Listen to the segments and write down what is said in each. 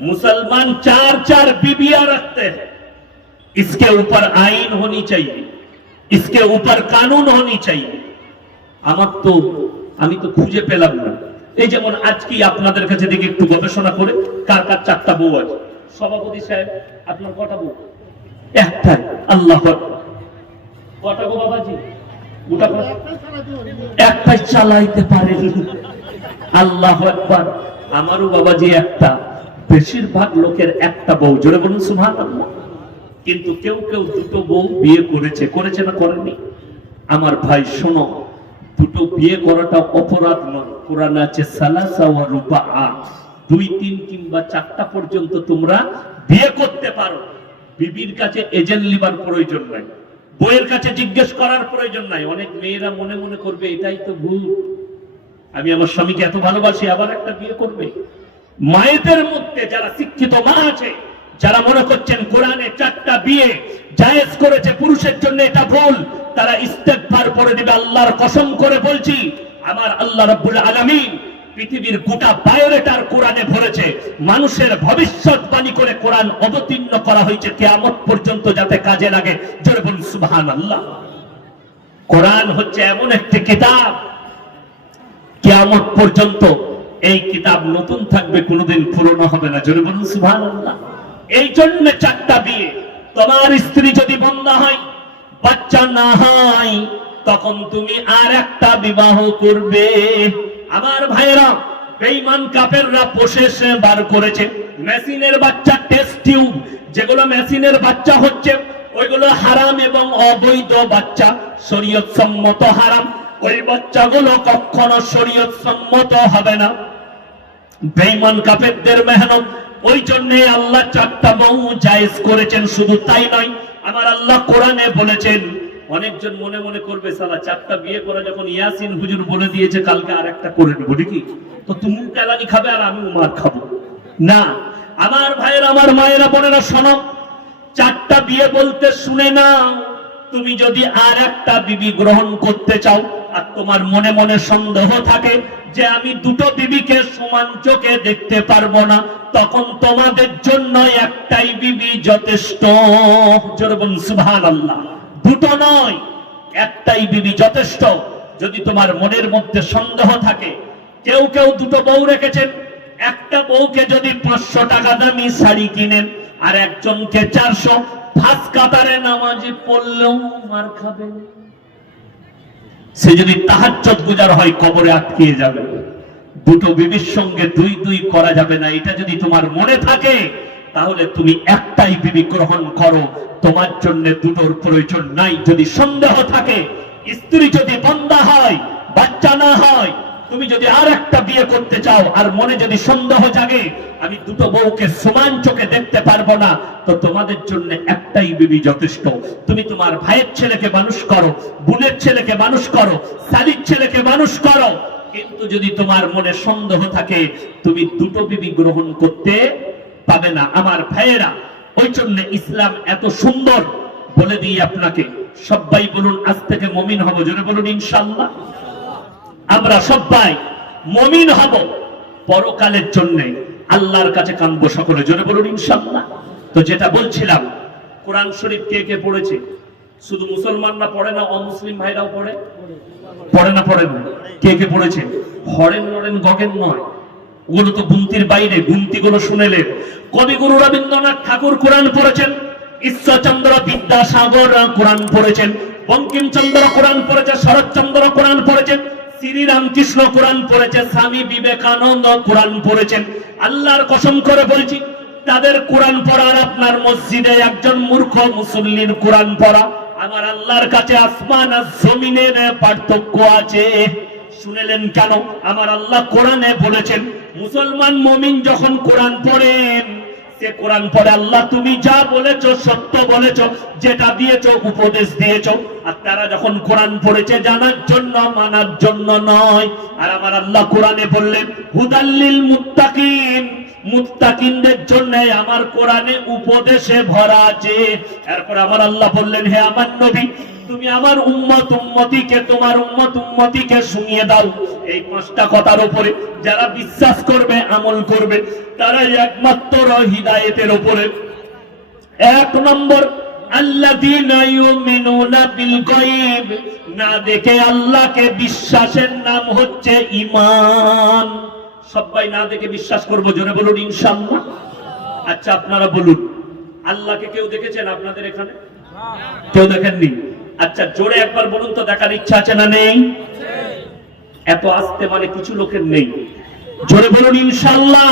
मुसलमान चार चार बीबियां रखते हैं इसके ऊपर आइन होनी चाहिए इसके ऊपर कानून होनी चाहिए আমার তো আমি তো খুঁজে পেলাম না এই যেমন আজকে আপনাদের কাছে দেখে একটু গবেষণা করে কার কার চারটা বউ আছে সভাপতি সাহেব আপনার কটা বউ একটাই আল্লাহ কটা বউ বাবাজি ওটা কটা? একটাই চালাইতে পারেনি আল্লাহ একবার আমারও বাবাজি একটা বেশিরভাগ লোকের একটা বউ, জোরে বলুন সুভান কিন্তু কেউ কেউ দুটো বউ বিয়ে করেছে করেছে না করেনি? আমার ভাই, শোনো, দুটো বিয়ে করাটা অপরাধ নয়। কোরআন আছে, সালাসা ওয়া রুবাআ। দুই, তিন কিংবা চারটা পর্যন্ত তোমরা বিয়ে করতে পারো। বিবির কাছে এজেন্ট লিবার প্রয়োজন নাই। বইয়ের কাছে জিজ্ঞেস করার প্রয়োজন নাই। অনেক মেয়েরা মনে মনে করবে, এটাই তো ভুল। আমি আমার স্বামীকে এত ভালোবাসি, আবার একটা বিয়ে করবে। মায়েদের মধ্যে যারা শিক্ষিত মা আছে, যারা মনে করছেন কোরআনে চারটা বিয়ে জায়েজ করেছে পুরুষের জন্য এটা ভুল, তারা ইস্তেগফার করে দিবে আল্লাহর কসম করে বলছি, আমার আল্লাহ রাব্বুল আলামিন পৃথিবীর গোটা বায়োডেটার কোরআনে ভরেছে, মানুষের ভবিষ্যৎবাণী করে কোরআন অবতীর্ণ করা হয়েছে, কেয়ামত পর্যন্ত যাতে কাজে লাগে। জোরে বলুন, সুবহানাল্লাহ। কোরআন হচ্ছে এমন একটি কিতাব, কেয়ামত পর্যন্ত এই কিতাব নতুন থাকবে, কোনোদিন পুরনো হবে না। জোরে বলুন, সুবহানাল্লাহ। এই জন্য চারটা বিয়ে। তোমার স্ত্রী যদি বন্ধা হয়, বাচ্চা না হয়, তখন তুমি আর একটা বিবাহ করবে। আমার ভাইরা বেঈমান কাপেররা পোষেছে বার করেছে। মেশিনের বাচ্চা টেস্ট টিউব যেগুলো মেশিনের বাচ্চা হচ্ছে, ওইগুলো হারাম এবং অবৈধ বাচ্চা শরীয়ত সম্মত হারাম। ওই বাচ্চাগুলো কখনো শরীয়ত সম্মত হবে না। বেঈমান কাফেরদের মেহনত ওই জন্য আল্লাহ চারটা বউ জায়েজ করেছেন, শুধু তাই নয়, আমার আল্লাহ কোরআনে বলেছেন, অনেকজন মনে মনে করবে, সালা, চারটা বিয়ে করা যখন ইয়াসিন হুজুর বলে দিয়েছে, কালকে আর একটা করে নেব নাকি তো তুমি তেলানি খাবে আর আমি মার খাব। না, আমার ভাইয়ের, আমার মায়েরা, বোনেরা, শোনো, চারটা বিয়ে বলতে শুনে না তুমি যদি আর একটা বিবি গ্রহণ করতে চাও আর তোমার মনে মনে সন্দেহ থাকে যে আমি দুটো বিবিকে সমান চোখে দেখতে পারব না। তখন তোমাদের জন্য একটাই বিবি যথেষ্ট। সুভান আল্লাহ দুটো নয়, একটাই বিবি যথেষ্ট। যদি তোমার মনের মধ্যে সন্দেহ থাকে, কেউ কেউ দুটো বউ রেখেছেন। একটা বউকে যদি পাঁচশো টাকা দামি শাড়ি কিনেন, আর একজনকে চারশো ফাঁস কাতারে নামাজি পড়লেও মার খাবে সে যদি তাহাজ্জত গুজার হয়, কবরে আটকিয়ে যাবে। দুটো বিবির সঙ্গে দুই দুই করা যাবে না। এটা যদি তোমার মনে থাকে, তাহলে তুমি একটাই বিবি গ্রহণ করো। তোমার জন্য দুটোর প্রয়োজন নাই। যদি সন্দেহ থাকে, স্ত্রী যদি বন্ধা হয়, বাচ্চা না হয় তুমি যদি আর একটা বিয়ে করতে চাও, আর মনে যদি সন্দেহ জাগে, আমি দুটো বউকে সমান চোখে দেখতে পারব না, তো তোমাদের জন্য একটাই বিবি যথেষ্ট। তুমি তোমার ভাইয়ের ছেলেকে মানুষ করো, বোনের ছেলেকে মানুষ করো, শালির ছেলেকে মানুষ করো। কিন্তু যদি তোমার মনে সন্দেহ থাকে, তুমি দুটো বিবি গ্রহণ করতে পাবে না। আমার ভাইয়েরা, ওই জন্য ইসলাম এত সুন্দর বলে দিই আপনাকে। সবাই বলুন, আজ থেকে মমিন হব। জোরে বলুন, ইনশাল্লাহ। আমরা সবাই মমিন হব পরকালের জন্য। আল্লাহর কাছে কানবো সকলে, জোরে বলুন ইনশাল্লাহ তো যেটা বলছিলাম, কোরআন শরীফ কে কে পড়েছে? শুধু মুসলমানরা পড়ে না, অমুসলিম ভাইরাও পড়ে? পড়ে না পড়েন না। কে কে পড়েছে? হরেন নরেন, গগেন নয়। ওগুলো তো গুনতির বাইরে গুনতিগুলো শুনেলেন কবিগুরু রবীন্দ্রনাথ ঠাকুর কোরআন পড়েছেন, ঈশ্বরচন্দ্র বিদ্যাসাগর কোরআন পড়েছেন, বঙ্কিমচন্দ্র কোরআন পড়েছে শরৎচন্দ্র কোরআন পড়েছেন শ্রী রামকৃষ্ণ কোরআন পড়েছে স্বামী বিবেকানন্দ কোরআন পড়েছেন। আল্লাহর কসম করে বলছি, তাদের কোরআন পড়ার আপনার মসজিদে একজন মূর্খ মুসল্লির কোরআন পড়া, আমার আল্লাহর কাছে আসমান আর জমিনের পার্থক্য আছে। শুনেলেন কেন? আমার আল্লাহ কোরআনে বলেছেন, মুসলমান মমিন যখন কোরআন পড়েন কোরআন পরে আল্লাহ তুমি যা বলেছ, সত্য বলেছ, যেটা দিয়েছ, উপদেশ দিয়েছ। আর তারা যখন কোরআন পড়েছে, জানার জন্য, মানার জন্য নয়। আর আমার আল্লাহ কোরআনে বললেন হুদাল্লিল মুত্তাকিন। মুত্তাকিনদের জন্য আমার কোরআনে উপদেশে ভরা আছে। এরপর আমার আল্লাহ বললেন, হে আমার নবী, তুমি আমার উম্মত উম্মতিকে, তোমার উম্মত উম্মতিকে শুনিয়ে দাও। এই পাঁচটা কথার উপরে যারা বিশ্বাস করবে, আমল করবে, তারাই একমাত্র হিদায়েতের উপরে। এক নম্বর না দেখে আল্লাহকে বিশ্বাসের নাম হচ্ছে ঈমান। সবাই না দেখে বিশ্বাস করব, জোরে বলুন, ইনশাআল্লাহ। আচ্ছা আপনারা বলুন, আল্লাহকে কেউ দেখেছেন আপনাদের এখানে? কেউ দেখেননি? আচ্ছা জোরে একবার বলুন তো, দেখার ইচ্ছা আছে না নেই? এত আসতে মানে কিছু লোকের নেই। জোরে বলুন, ইনশাআল্লাহ।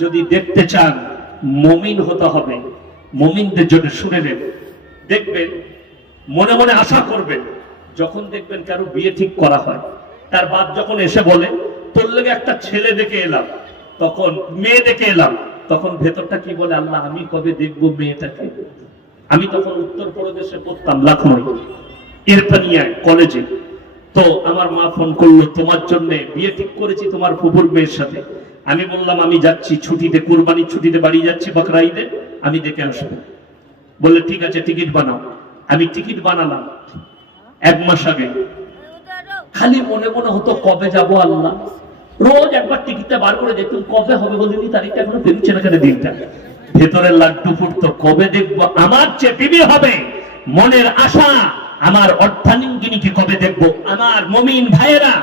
যদি দেখতে চান, মমিন হতে হবে। মমিনদের জন্য শুনে নেন। দেখবেন, মনে মনে আশা করবেন, যখন দেখবেন কারও বিয়ে ঠিক করা হয়, তার বাপ যখন এসে বলে তোর লেগে একটা ছেলে দেখে এলাম। তখন মেয়ে দেখে এলাম। তখন ভেতরটা কি বলে, আল্লাহ, আমি কবে দেখব মেয়েটাকে? আমি তখন উত্তরপ্রদেশে পড়তাম, লখনৌ। ইরফানিয়া কলেজে। তো আমার মা ফোন করল, তোমার জন্য বিয়ে ঠিক করেছি তোমার ফুপুর মেয়ের সাথে। আমি বললাম, আমি যাচ্ছি ছুটিতে কুরবানির ছুটিতে বাড়ি যাচ্ছি বাকরা ঈদে আমি দেখে আসব। বললে, ঠিক আছে, টিকিট বানাও। আমি টিকিট বানালাম এক মাস আগে। খালি মনে মনে হতো, কবে যাব আল্লাহ? রোজ একবার টিকিটটা বার করে দেখতুম কবে হবে বলিনি তারিখটা এখনও বেরোচ্ছে না কেন দিনটা? ভেতরের লাড্ডু ফুটতো, কবে দেখব? আমার চেয়ে বিবি হবে। মনের আশা, আমার অর্ধাঙ্গিনীকে কবে দেখব? আমার মমিন ভাইয়েরা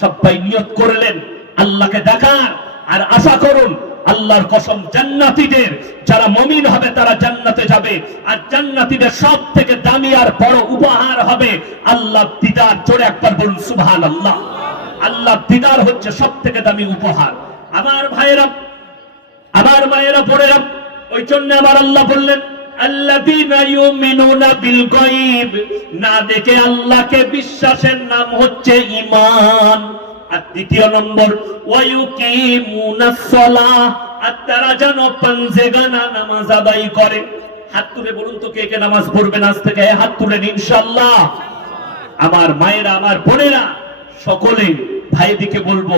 সবাই নিয়ত করলেন, আল্লাহকে দেখার আর আশা করুন, আল্লাহর কসম জান্নাতীদের, যারা মমিন হবে তারা জান্নাতে যাবে। আর জান্নাতীদের সব থেকে দামি আর বড় উপহার হবে আল্লাহ দিদার। জোরে একবার বলুন সুবহান আল্লাহ আল্লাহ দিদার হচ্ছে সব থেকে দামি উপহার। আমার ভাইয়েরা, আমার মায়েরা পড়েরা ওই জন্য আমার আল্লাহ বললেন না দেখে আল্লাহকে বিশ্বাসের নাম হচ্ছে ঈমান। আর দ্বিতীয় নম্বর আর তারা যেন পাঞ্জেগানা নামাজ আদায় করে। হাত তুলে বলুন তো কে কে নামাজ পড়বেন আজ থেকে হাত তুলেন ইনশাআল্লাহ। আমার মায়েরা, আমার বোনেরা সকলে ভাইদিকে বলব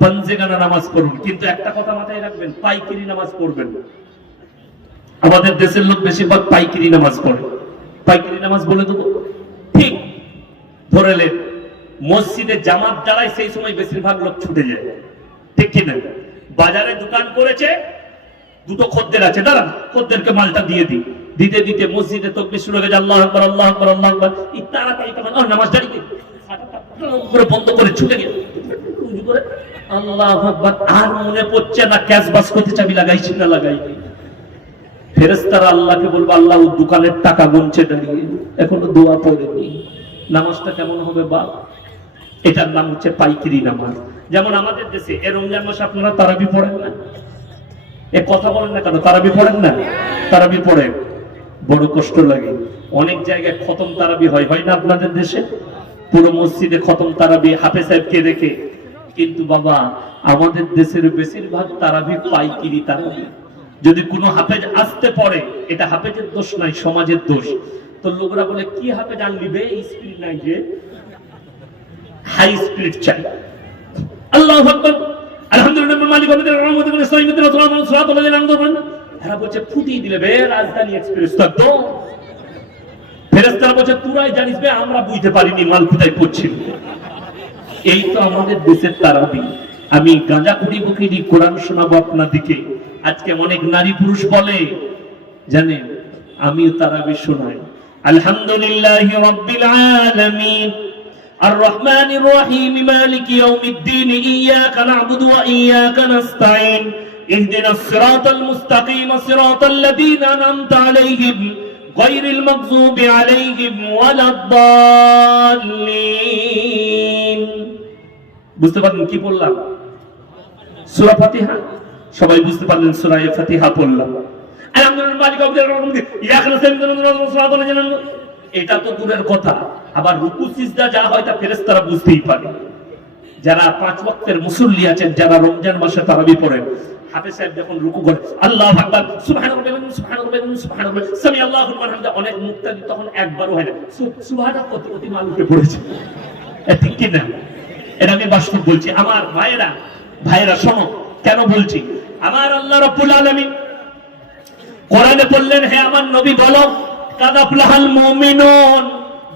পঞ্জেগানা নামাজ পড়ুন। কিন্তু একটা কথা মাথায় রাখবেন, পাইকিরি নামাজ পড়বেন আমাদের দেশের লোক বেশিরভাগ পাইকিরি নামাজ পড়ে। পাইকিরি নামাজ বলে দেবো? ঠিক ধরেলেন মসজিদে জামাত দাঁড়ায় সেই সময় বেশিরভাগ লোক ছুটে যায়। ঠিক কিনা বাজারে দোকান করেছে, দুটো খদ্দের আছে। দাঁড়ান, খদ্দেরকে মালটা দিয়ে দিই। দিতে দিতে মসজিদে তকবির শুরু হয়ে গেছে, আল্লাহ আকবার আল্লাহ আকবার আল্লাহ আকবার। তাড়াতাড়ি নামাজ দাঁড়িয়ে করে বন্ধ করে ছুটে গেল। করে আল্লাহ আর মনে পড়ছে না ক্যাশ বাস করতে চাবি লাগাইছি না লাগাইনি। ফেরেস্তারা আল্লাহকে বলব, আল্লাহ দোকানের টাকা গুনছে দাঁড়িয়ে এখনও দোয়া পড়েনি। নামাজটা কেমন হবে বা এটার নাম হচ্ছে পাইকিরি নামাজ। যেমন আমাদের দেশে এ রমজান মাসে আপনারা তারাবি পড়েন না? এ কথা বলেন না কেন? তারাবি পড়েন না? তারাবি পড়েন। বড় কষ্ট লাগে। অনেক জায়গায় খতম তারাবি হয় হয় না আপনাদের দেশে? পুরো মসজিদে খতম তারাবি হাফে সাহেবকে রেখে কিন্তু বাবা, আমাদের দেশের বেশিরভাগ তারাবি পাইকিরি তারাবি। যদি কোনো হাফেজ আসতে পড়ে, এটা হাফেজের দোষ নাই, সমাজের দোষ। তো লোকরা বলে, কি হাফেজ আনলি বে? স্পিড নাই যে। হাই স্পিড চাই। আল্লাহ আকবার। আলহামদুলিল্লাহ মালিক আমাদের রহমত করে সাইয়্যিদুল রাসূল সাল্লাল্লাহু আলাইহি ওয়াসাল্লাম এরা বলছে, ফুটিয়ে দিলে বে, রাজধানী এক্সপ্রেস তো ফেরেস্তারা বলছে, তুরাই জানিস বে, আমরা বুঝতে পারিনি মাল কোথায় পড়ছিল। এই তো আমাদের দেশের তারাবি। আমি গাঁজা কুটি বুকিরি কোরআন শোনাবো আপনাদিকে আজকে অনেক নারী পুরুষ বলে, জানেন, আমিও তারাবি শোনাই। আলহামদুলিল্লাহ রব্বিল আলামিন। আর রহমান রহিম, মালিক ইয়াউমিদ্দিন, ইয়াকা নাবুদু ওয়া ইয়াকা নাস্তাইন ইহদিনাস সিরাতাল মুস্তাকিম, সিরাতাল লাযীনা আন'আমতা আলাইহিম। غير المغضوب عليهم ولا الضالين বুঝতে পারলেন কি বললাম সূরা ফাতিহা সবাই বুঝতে পারলেন সূরা ফাতিহা পড়লাম আলহামদুলিল্লাহ মালিক আব্দুর রহমান ইয়াক নাস্তাইন এটা তো দূরের কথা আবার রুকু সিজদা যা হয় তা ফেরেশতারা বুঝতেই পারে যারা পাঁচ ওয়াক্তের মুসল্লি আছেন যারা রমজান মাসে তারাবি পড়েন আল্লাহ আল্লাহু আমার ভাইয়েরা ভাইয়েরা শোনো, কেন বলছি? আমার আল্লাহ কোরআনে বললেন, হে আমার নবী বলো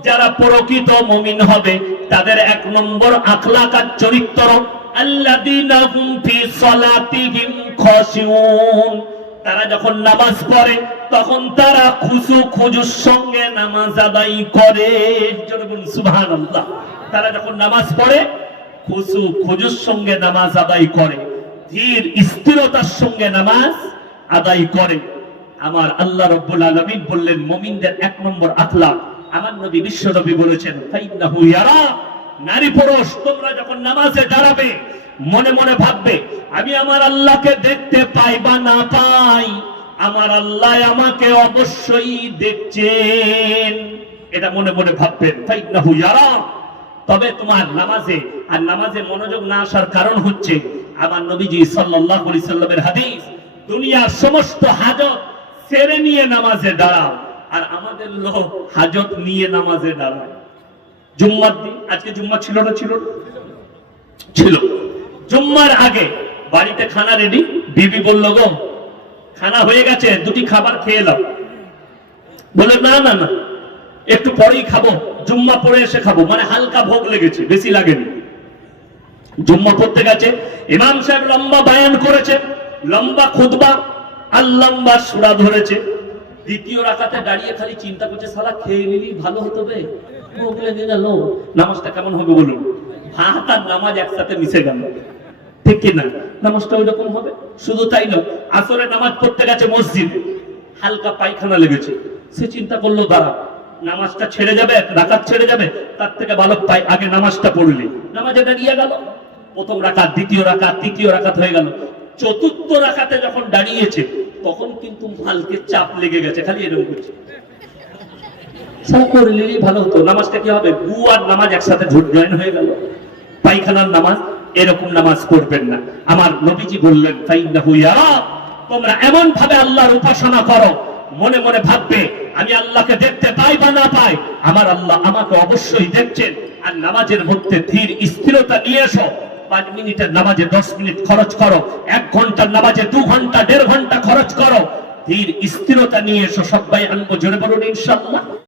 যারা প্রকৃত মুমিন হবে, তাদের এক নম্বর আখলাক আর চরিত্র, আল্লাযীনা হুম ফি সালাতিহিম খাশিউন। তারা যখন নামাজ পড়ে, তখন তারা খুশু খুজুর সঙ্গে নামাজ আদায় করে। সুবহানাল্লাহ। তারা যখন নামাজ পড়ে, খুশু খুজুর সঙ্গে নামাজ আদায় করে। ধীর স্থিরতার সঙ্গে নামাজ আদায় করে। আমার আল্লাহ রব্বুল আলামিন বললেন, মুমিনদের এক নম্বর আখলাক। আমার নবী বিশ্ব নবী বলেছেন নারী পুরুষ, তোমরা যখন নামাজে দাঁড়াবে মনে মনে ভাববে, আমি আমার আল্লাহকে দেখতে পাই বা না পাই, আমার আল্লাহ আমাকে অবশ্যই দেখছেন। এটা মনে মনে ভাববেন তবে তোমার নামাজে, আর নামাজে মনোযোগ না আসার কারণ হচ্ছে আমার নবীজি সাল্লামের হাদিস, দুনিয়ার সমস্ত হাজত ছেড়ে নিয়ে নামাজে দাঁড়াও, আর আমাদের লোক হাজত নিয়ে নামাজে দাঁড়ায়। জুম্মার দিন, আজকে জুম্মা ছিল না ছিল? ছিল। জুম্মার আগে বাড়িতে খানা রেডি বিবি বলল, গো, খানা হয়ে গেছে, দুটি খাবার খেয়ে নাও। বলে, না না না, একটু পরেই খাব, জুম্মা পরে এসে খাব। মানে হালকা ভোগ লেগেছে, বেশি লাগেনি। জুম্মা পড়তে গেছে, ইমাম সাহেব লম্বা বায়ান করেছে, লম্বা খুতবা আর লম্বা সুরা ধরেছে। দ্বিতীয় রাকাতে দাঁড়িয়ে খালি চিন্তা করছে, সালা, খেয়ে নিলি ভালো হতো বে, ভোগ লেগে গেল। নামাজটা কেমন হবে বলুন? ভাত আর নামাজ একসাথে মিশে গেল। ঠিক কিনা? নামাজটা ওই রকম হবে? শুধু তাই নয়, আসরে নামাজ পড়তে গেছে মসজিদ, হালকা পায়খানা লেগেছে। সে চিন্তা করল দাঁড়া নামাজটা ছেড়ে যাবে, রাকাত ছেড়ে যাবে, তার থেকে ভালো পাই আগে নামাজটা পড়লি। নামাজে দাঁড়িয়ে গেল। প্রথম রাকাত, দ্বিতীয় রাকাত, তৃতীয় রাকাত হয়ে গেল। চতুর্থ রাকাতে যখন দাঁড়িয়েছে, তখন কিন্তু মালকে চাপ লেগে গেছে, খালি এরকম করছে। ভালো হতো। নামাজটা কি হবে? গু আর নামাজ একসাথে জয়েন হয়ে গেল। পায়খানার নামাজ এরকম নামাজ পড়বেন না। আমার নবীজি বললেন, ফাইন্নাহু ইয়ারা। তোমরা এমন ভাবে আল্লাহর উপাসনা করো, মনে মনে ভাববে, আমি আল্লাহকে দেখতে পাই বা না পাই? আমার আল্লাহ আমাকে অবশ্যই দেখছেন। আর নামাজের মধ্যে ধীর স্থিরতা নিয়ে এসো। পাঁচ মিনিটের নামাজে দশ মিনিট খরচ করো। এক ঘণ্টার নামাজে দু ঘণ্টা, দেড় ঘণ্টা খরচ করো। ধীর স্থিরতা নিয়ে এসো। সবাই আনব, জোরে বলুন ইনশাল্লাহ